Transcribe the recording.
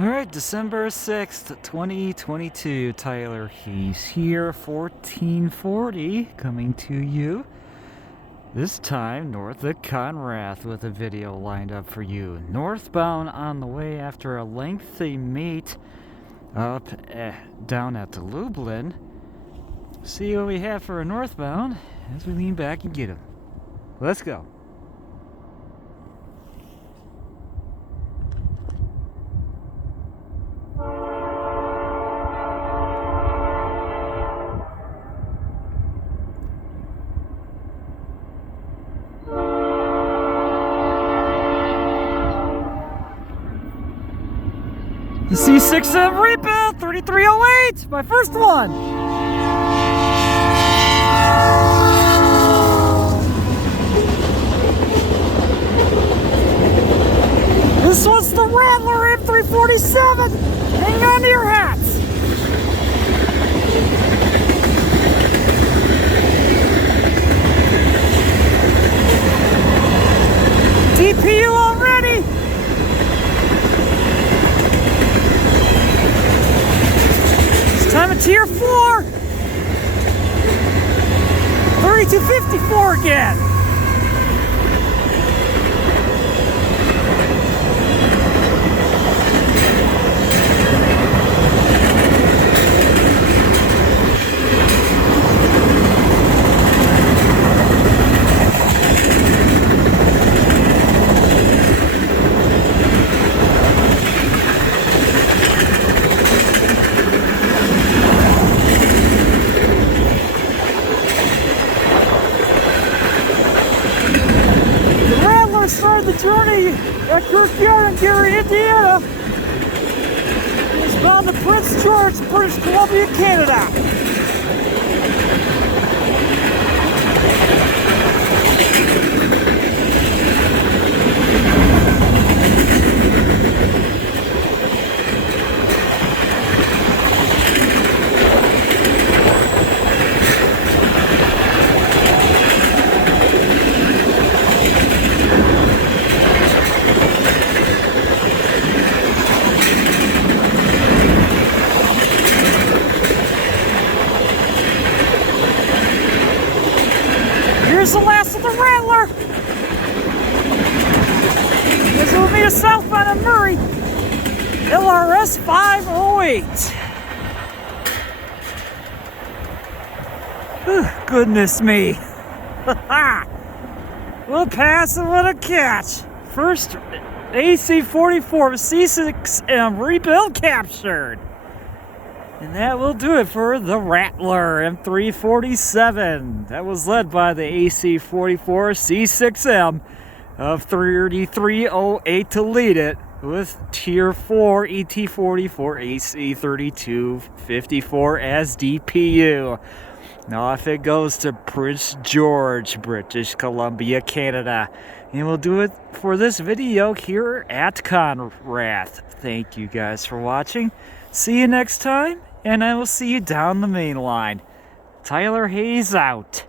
Alright, December 6th, 2022, Tyler Hayes here, 1440, coming to you. This time north of Conrath with a video lined up for you. Northbound on the way after a lengthy meet up down at the Lublin. See what we have for a northbound as we lean back and get him. Let's go. The C6M rebuild 3308, my first one. This was the Rattler M347. Hang on to your hats. DPU already. Time of tier 4. 3254 again. Started the journey at Kirkyard in Gary, Indiana. He's bound to Prince George, British Columbia, Canada. Here's the last of the Rattler. This will be a southbound of Murray. LRS 508. Goodness me. We'll pass it with a catch. First AC-44 C6M rebuild captured. And that will do it for the Rattler M347. That was led by the AC-44 C6M of 3308 to lead it, with Tier 4 ET-44 AC-3254 as DPU. Now off it goes to Prince George, British Columbia, Canada. And we'll do it for this video here at Conrath. Thank you guys for watching. See you next time. And I will see you down the main line. Tyler Hayes out.